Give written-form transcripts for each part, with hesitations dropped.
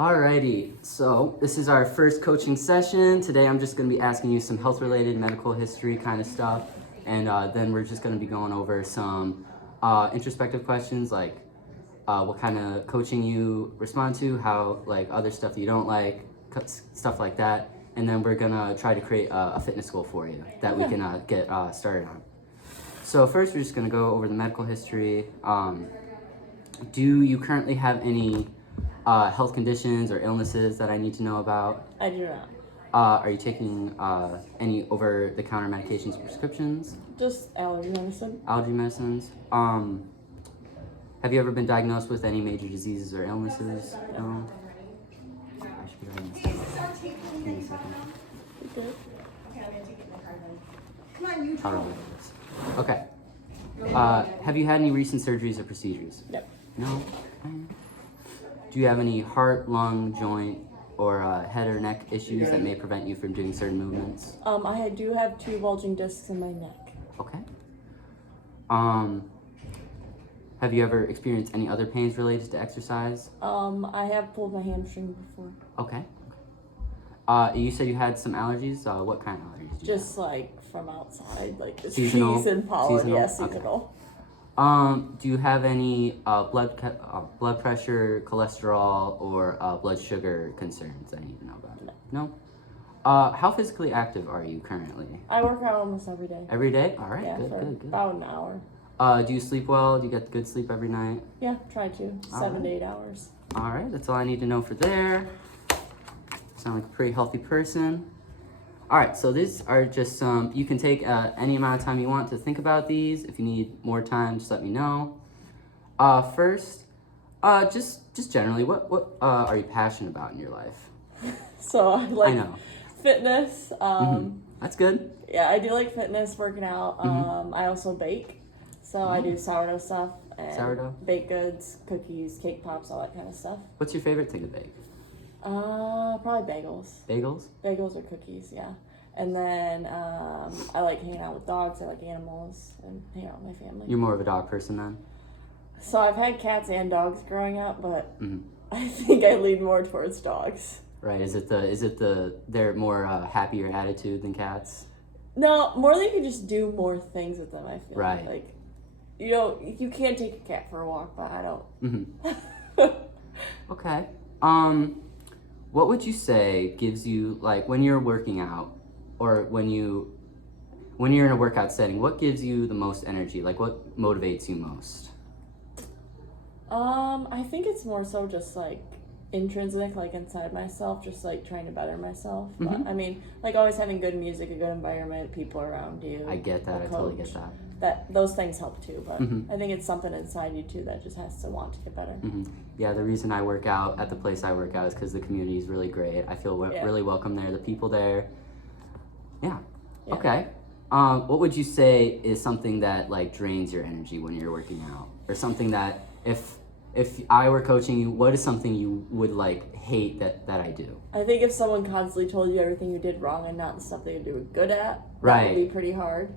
Alrighty, so this is our first coaching session. Today I'm just going to be asking you some health-related medical history kind of stuff, and then we're just going to be going over some introspective questions like what kind of coaching you respond to, how like other stuff that you don't like, stuff like that, and then we're going to try to create a fitness goal for you that we can get started on. So first we're just going to go over the medical history. Do you currently have any health conditions or illnesses that I need to know about? I do not. Are you taking any over-the-counter medications or prescriptions? Just allergy medicine. Allergy medicines? Have you ever been diagnosed with any major diseases or illnesses? No? I should be writing this down. Give me a second. Okay. I'll remember this. Okay. Have you had any recent surgeries or procedures? No. No? Okay. Do you have any heart, lung, joint, or head or neck issues that may prevent you from doing certain movements? I do have 2 bulging discs in my neck. Okay. Have you ever experienced any other pains related to exercise? I have pulled my hamstring before. Okay. You said you had some allergies. What kind of allergies do you Just like from outside, like the Seasonal? trees and pollen. Seasonal? Yeah, seasonal. Do you have any blood pressure, cholesterol, or blood sugar concerns I need to know about? No. How physically active are you currently? I work out almost every day. Every day? All right, Yeah, good, for good. about an hour. Do you sleep well? Do you get good sleep every night? Yeah, try to. 7 to 8 hours. All right, that's all I need to know for there. Sound like a pretty healthy person. All right, so these are just some, you can take any amount of time you want to think about these. If you need more time, just let me know. First, just generally, what are you passionate about in your life? So I like I know. fitness. That's good. Yeah, I do like fitness, working out. I also bake. So I do sourdough stuff and Sourdough? baked goods, cookies, cake pops, all that kind of stuff. What's your favorite thing to bake? Probably bagels. Bagels? Bagels or cookies, yeah. And then I like hanging out with dogs. I like animals and hang out with my family. You're more of a dog person then? So I've had cats and dogs growing up, but Mhm. I think I lean more towards dogs. Right. Is it they're more happier attitude than cats? No, more they can just do more things with them. I feel Right. like you can take a cat for a walk, but I don't. Okay. What would you say gives you, like, when you're working out or when you're in a workout setting, what gives you the most energy? Like, what motivates you most? I think it's more so just like intrinsic, like inside myself, just like trying to better myself. But I mean, like always having good music, a good environment, people around you. I get that. a I totally coach. get that. Those things help too, but I think it's something inside you too that just has to want to get better. Yeah, the reason I work out at the place I work out is because the community is really great. I feel really welcome there. The people there. Yeah. Okay. What would you say is something that like drains your energy when you're working out, or something that if I were coaching you, what is something you would like hate that I do? I think if someone constantly told you everything you did wrong and not the stuff that you were good at, Right. that would be pretty hard.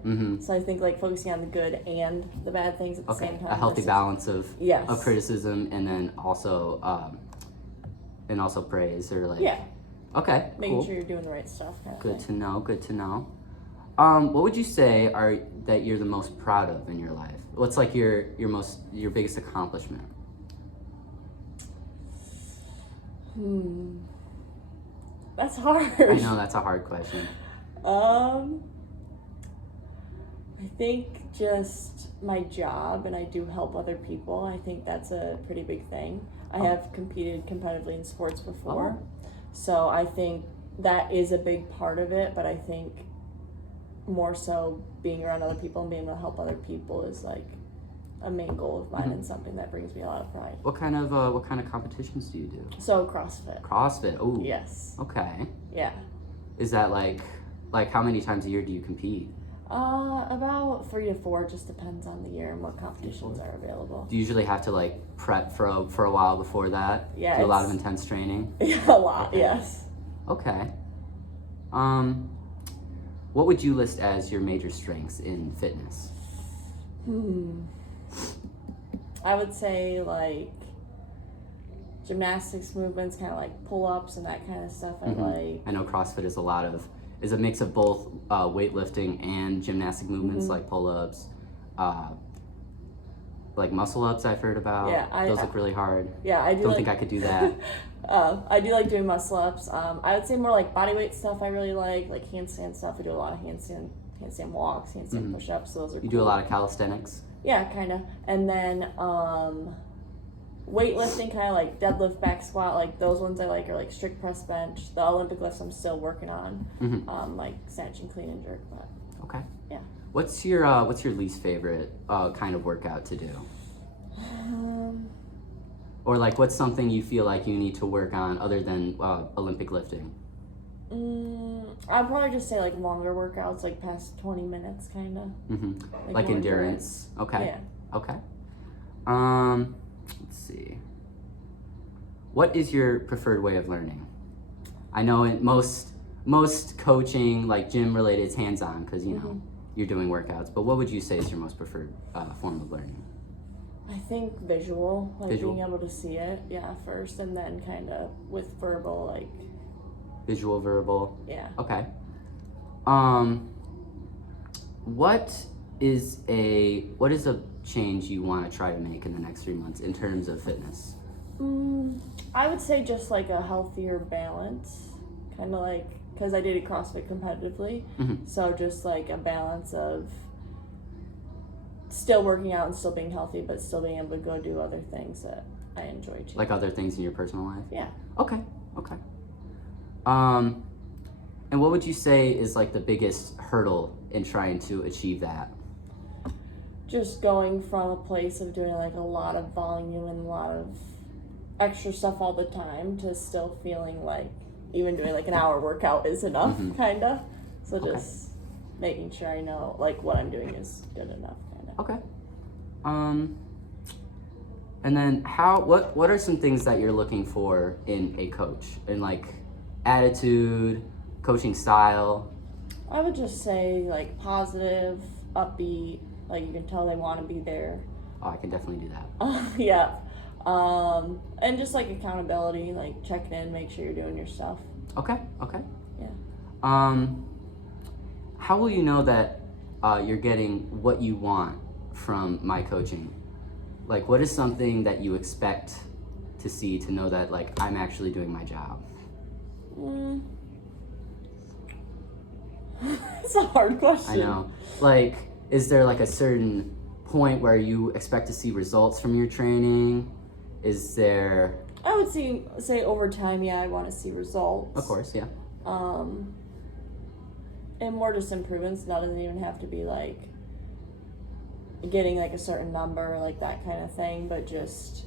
So I think like focusing on the good and the bad things at the same time. A healthy balance of Yes. of criticism and then also praise, or like Okay. Making Cool. sure you're doing the right stuff. Kind of Good thing. to know. Good to know. What would you say that you're the most proud of in your life? What's like your biggest accomplishment? That's hard. I know that's a hard question. I think just my job, and I do help other people. I think that's a pretty big thing. I have competed competitively in sports before, so I think that is a big part of it. But I think more so being around other people and being able to help other people is like a main goal of mine and something that brings me a lot of pride. What kind of competitions do you do? So CrossFit. CrossFit. Oh. Yes. Okay. Yeah. Is that like how many times a year do you compete? About 3 to 4, just depends on the year and what competitions are available. Do you usually have to like prep for a while before that? Yeah. Do a lot of intense training? Yeah, a lot. Yes. Okay. What would you list as your major strengths in fitness? I would say like gymnastics movements, kind of like pull-ups and that kind of stuff. I like. I know CrossFit is a mix of both weightlifting and gymnastic movements like pull-ups, like muscle-ups I've heard about. Yeah, those look really hard. Yeah, I do. Don't think I could do that. I do like doing muscle-ups. I would say more like bodyweight stuff I really like handstand stuff. I do a lot of handstand walks, handstand push-ups. So those are You do a lot of calisthenics? Yeah, kind of. And then weightlifting, kind of like deadlift, back squat, like those ones I like are like strict press bench. The Olympic lifts I'm still working on, like snatch and clean and jerk. But okay. yeah. What's your least favorite kind of workout to do? Or like what's something you feel like you need to work on other than Olympic lifting? I'd probably just say like longer workouts, like past 20 minutes, kind of. Like endurance. Okay. Yeah. Okay. Let's see. What is your preferred way of learning? I know in most coaching, like gym related, is hands-on because you know you're doing workouts. But what would you say is your most preferred form of learning? I think visual, like Visual. being able to see it, first, and then kind of with verbal, like. Visual, verbal. Yeah. Okay. What is a change you want to try to make in the next 3 months in terms of fitness? I would say just like a healthier balance, kind of like, because I did CrossFit competitively, so just like a balance of still working out and still being healthy, but still being able to go do other things that I enjoy too. Like other things in your personal life? Yeah. Okay. And what would you say is like the biggest hurdle in trying to achieve that? Just going from a place of doing like a lot of volume and a lot of extra stuff all the time to still feeling like even doing like an hour workout is enough, kind of. So just making sure I know like what I'm doing is good enough, kind of. Okay. And then what are some things that you're looking for in a coach? In like attitude, coaching style? I would just say like positive, upbeat, like you can tell they want to be there. Oh, I can definitely do that. Yeah. And just like accountability, like checking in, make sure you're doing your stuff. Okay. Yeah. How will you know that you're getting what you want from my coaching? Like, what is something that you expect to see to know that like I'm actually doing my job? It's a hard question. I know. Like, is there like a certain point where you expect to see results from your training? Is there? I would say over time, I want to see results. Of course, yeah. And more just improvements. That doesn't even have to be like getting like a certain number, like that kind of thing, but just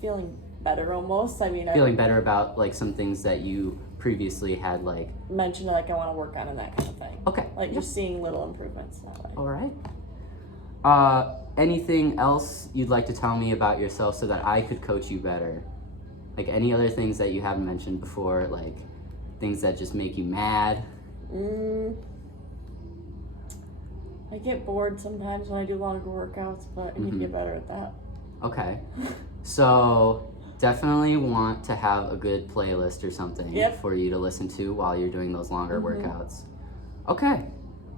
feeling better almost. I mean, Feeling better about like some things that you previously had like mentioned, like I want to work on and that kind of thing. Okay. Like just seeing little improvements that way. All right. Anything else you'd like to tell me about yourself so that I could coach you better? Like any other things that you haven't mentioned before, like things that just make you mad? I get bored sometimes when I do longer workouts, but I need to get better at that. Okay. So definitely want to have a good playlist or something for you to listen to while you're doing those longer workouts. Okay.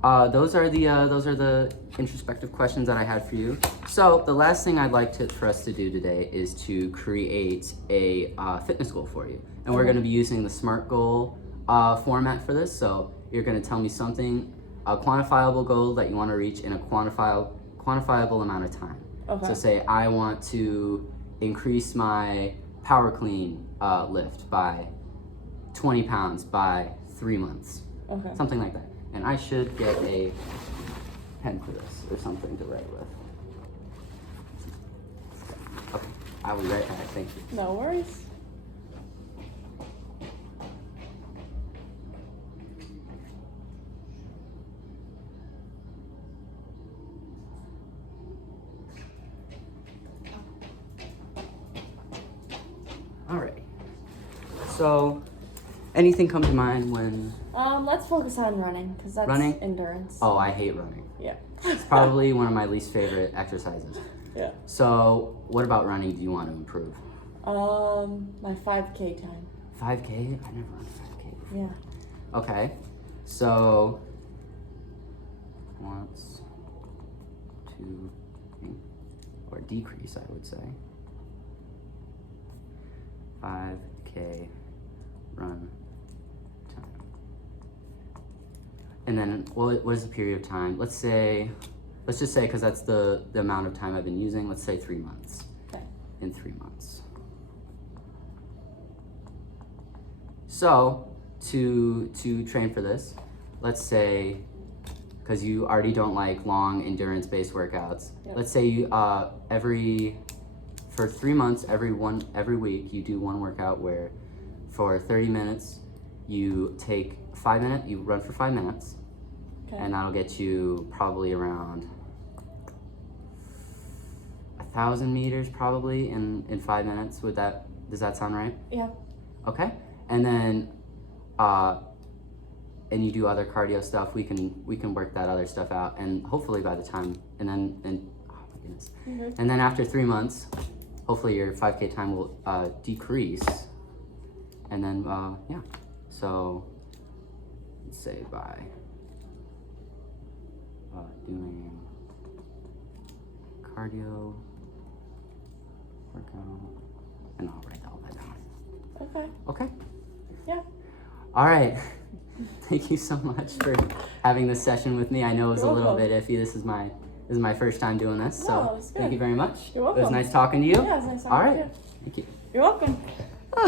Those are the introspective questions that I had for you. So the last thing I'd like for us to do today is to create a fitness goal for you, and we're going to be using the SMART goal format for this. So you're going to tell me something, a quantifiable goal that you want to reach in a quantifiable amount of time. Okay. So say I want to increase my power clean lift by 20 pounds by 3 months. Okay. Something like that. And I should get a pen for this or something to write with. Okay, I'll be right back. Thank you. No worries. All right. So, anything come to mind when? Let's focus on running because that's Running? endurance. Oh, I hate running. Yeah. It's probably one of my least favorite exercises. Yeah. So, what about running do you want to improve? My 5K time. 5K? I never run 5K before. Yeah. Okay. So, once, two, three, or decrease, I would say. 5K run time. And then, what is the period of time? Let's just say, because that's the amount of time I've been using, let's say 3 months. Okay. In 3 months. So, to train for this, let's say, because you already don't like long endurance-based workouts, Yep. let's say you for 3 months, every week, you do one workout where for 30 minutes, you take 5 minutes, you run for 5 minutes, Okay. and that'll get you probably around 1,000 meters probably in 5 minutes. Does that sound right? Yeah. Okay. And then and you do other cardio stuff, we can work that other stuff out, and hopefully by the time oh my goodness. Mm-hmm. And then after 3 months, hopefully your 5K time will decrease. And then yeah. So let's say by doing cardio workout, and I'll write all that down. Okay. Okay. Yeah. All right. Thank you so much for having this session with me. I know it was You're a little welcome. bit iffy. This is my first time doing this, No, so it's thank good. you very much. You're It was welcome. nice talking to you. Yeah, it's nice talking All to right. you. Thank you. You're welcome.